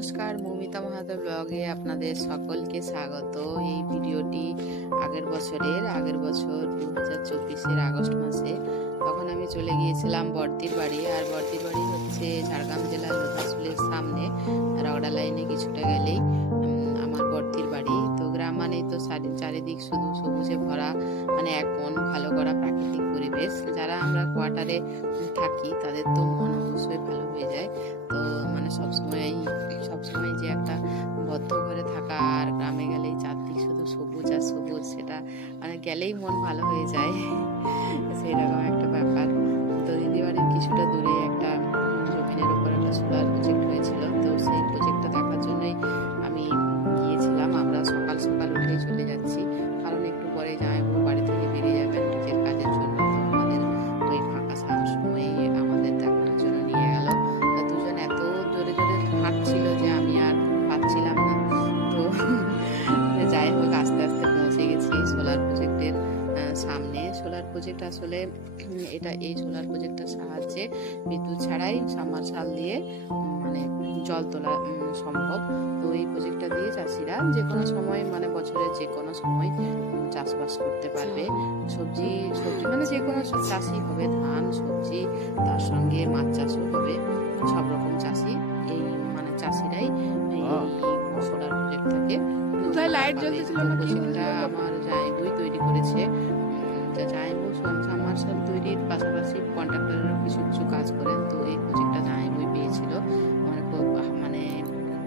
নমস্কার, মৌমিতা মাহাতো ব্লগে আপনাদের সকলকে স্বাগত। এই ভিডিওটি আগের বছর 2024-এর আগস্ট মাসে। তখন আমি চলে গিয়েছিলাম বড়দির বাড়ি। আর বড়দির বাড়ি হচ্ছে ঝাড়গ্রাম জেলার লোধাসুলের সামনে, রগড়া লাইনে কিছুটা গেলেই আমার বড়দির বাড়ি। তো গ্রাম মানেই তো চারিদিক শুধু সবুজে ভরা, মানে এক মন ভালো করা প্রাকৃতিক পরিবেশ। যারা আমরা কোয়ার্টারে থাকি তাদের তো মন অবশ্যই ভালো হয়ে যায়। তো মানে সবসময় যে একটা বদ্ধ ঘরে থাকা আর গ্রামে গেলেই চারদিক শুধু সবুজ আর সবুজ, সেটা মানে গেলেই মন ভালো হয়ে যায়, সেইরকম একটা ব্যাপার। তো দিদি বাড়ির কিছুটা দূরে একটা জমিনের উপর একটা সোলার প্রজেক্ট হয়েছিল। তো সেই প্রজেক্টটা দেখার জন্যই আমি গিয়েছিলাম। আমরা সকাল সকাল উঠেই চলে যাচ্ছি, কারণ একটু পরে জামাইবাবু বাড়ি থেকে বেরিয়ে যাবেন নিজের কাজের জন্য। তো আমাদের ওই ফাঁকা সময়ে আমাদের দেখানোর জন্য নিয়ে গেল। দুজন এত জোরে জোরে হাঁটছিল যে আমি আর পাচ্ছিলাম না। তো যাই হোক, আস্তে আস্তে পৌঁছে গেছি সোলার প্রজেক্টের সামনে। সোলার প্রজেক্ট আসলে এই সোলার প্রজেক্টের সাহায্যে বিদ্যুৎ ছাড়াই সাবমার্শাল দিয়ে মানে জল তোলা সম্ভব। তো এই প্রজেক্টটা দিয়ে চাষিরা যে কোনো সময়, মানে বছরের যে কোনো সময় চাষবাস করতে পারবে। সবজি মানে যে কোনো চাষই হবে, ধান, সবজি, তার সঙ্গে মাছ চাষও হবে। সব রকম চাষি এই মানে চাষিরাই এই সোলার প্রজেক্ট থেকে লাইট জ্বলতেছিল না। প্রজেক্টটা আমার জামাইবাবুই তৈরি করেছে। জামাইবাবু সাবমার্শাল তৈরির পাশাপাশি কন্ট্রাক্টরেরও কিছু কিছু কাজ করেন। তো এই প্রজেক্টটা জামাইবাবুই পেয়েছিল, মানে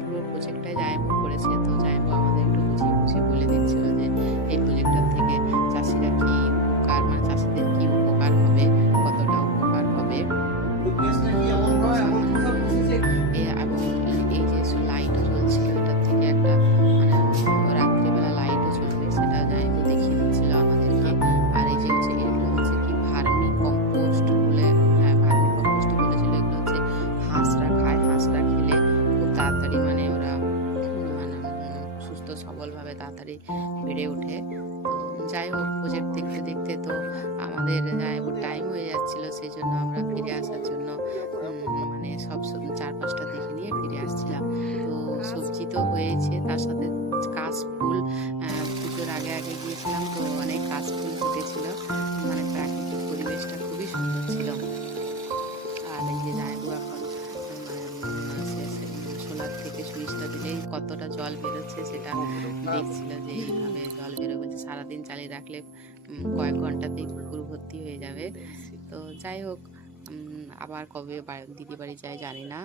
পুরো প্রজেক্টটাই জামাইবাবু করেছে। তো জামাইবাবু আমাদের একটু বুঝিয়ে বলে দিচ্ছিল যে এই প্রজেক্টটার থেকে চাষিরা কি উপকার, মানে চাষিদের কি উপকার হবে, কতটা উপকার হবে। এবং এই যে লাইটও জ্বলছিল, ওটার থেকে একটা মানে রাত্রিবেলা লাইটও চলবে, সেটা জামাইবাবু দেখিয়ে দিচ্ছিল আমাদেরকে। আর এই যে এগুলো হচ্ছে কি ভার্মি কম্পোস্ট বলে, ভার্মি কম্পোস্ট বলেছিল। এগুলো হচ্ছে হাঁসরা খায়, হাঁসরা খেলে খুব তাড়াতাড়ি মানে ওরা মানে সুস্থ সবলভাবে তাড়াতাড়ি বেড়ে ওঠে। তো যাই হোক, প্রজেক্ট দেখতে দেখতে তো আমাদের টাইম হয়ে যাচ্ছিল, সেই জন্য আমরা ফিরে আসার জন্য মানে সব চারপাশটা দেখে নিয়ে ফিরে আসছিলাম। তো সবজি তো হয়েছে, তার সাথে কাশফুল, পুজোর আগে গিয়েছিলাম, তো অনেক কাশফুল ফুটেছিল। মানে প্রাকৃতিক পরিবেশটা খুবই সুন্দর ছিল। আর এই যে জামাইবাবু এখন সোলার থেকে সুইচটা দিলেই কতটা জল বেরোচ্ছে সেটা দেখছিল, যে এইভাবে জল বেরো বলছে। সারাদিন চালিয়ে রাখলে কয়েক ঘন্টাতেই পুকুর ভর্তি হয়ে যাবে। তো যাই হোক, আবার কবে দিদি বাড়ি যাই জানি না।